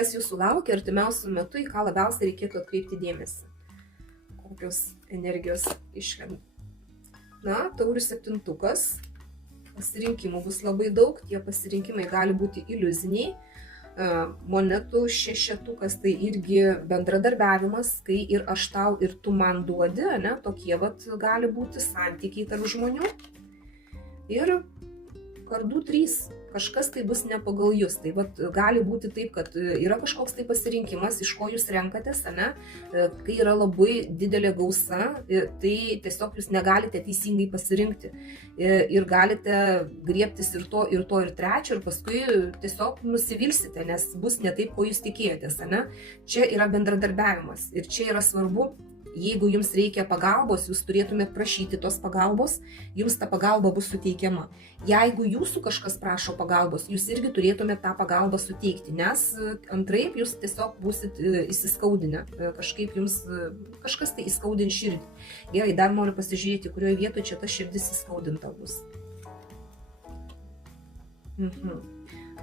Kas jūsų laukia artimiausių metų, į ką labiausiai reikėtų atkreipti dėmesį? Kokios energijos išlenda? Na, taurių septintukas. Pasirinkimų bus labai daug, tie pasirinkimai gali būti iliuziniai. Monetų šešetukas tai irgi bendradarbiavimas, kai ir aš tau, ir tu man duodi, ne? Tokie vat gali būti santykiai tarp žmonių. Ir kardų 3, kažkas tai bus ne pagal jūs. Tai vat gali būti taip, kad yra kažkoks tai pasirinkimas, iš ko jūs renkatės, ne? Kai yra labai didelė gausa, tai tiesiog jūs negalite teisingai pasirinkti. Ir galite griebtis ir to, ir to, ir trečio, ir paskui tiesiog nusivilsite, nes bus ne taip, ko jūs tikėjotės, ne? Čia yra bendradarbiavimas ir čia yra svarbu. Jeigu jums reikia pagalbos, jūs turėtumėte prašyti tos pagalbos, jums ta pagalba bus suteikiama. Jeigu jūsų kažkas prašo pagalbos, jūs irgi turėtumėte tą pagalbą suteikti, nes antraip jūs tiesiog būsit įsiskaudinę, kažkaip jums kažkas tai įskaudins širdį. Gerai, dar noriu pasižiūrėti, kurioje vietoje čia ta širdis įskaudinta bus.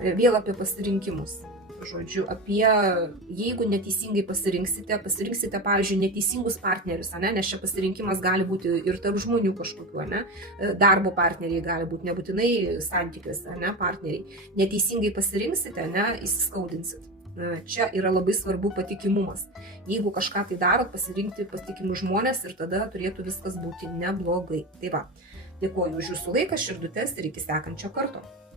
Vėl apie pasirinkimus. Žodžiu, apie jeigu neteisingai pasirinksite, pavyzdžiui, neteisingus partnerius, ne? Nes čia pasirinkimas gali būti ir tarp žmonių kažkokiu, ne? Darbo partneriai gali būti, nebūtinai santykiuose, ne? Partneriai. Neteisingai pasirinksite, ne? Įsiskaudinsit. Čia yra labai svarbu patikimumas. Jeigu kažką tai darot, pasirinkti patikimus žmonės ir tada turėtų viskas būti neblogai. Tai va, dėkoju už jūsų laiką, širdutes ir iki sekančio karto.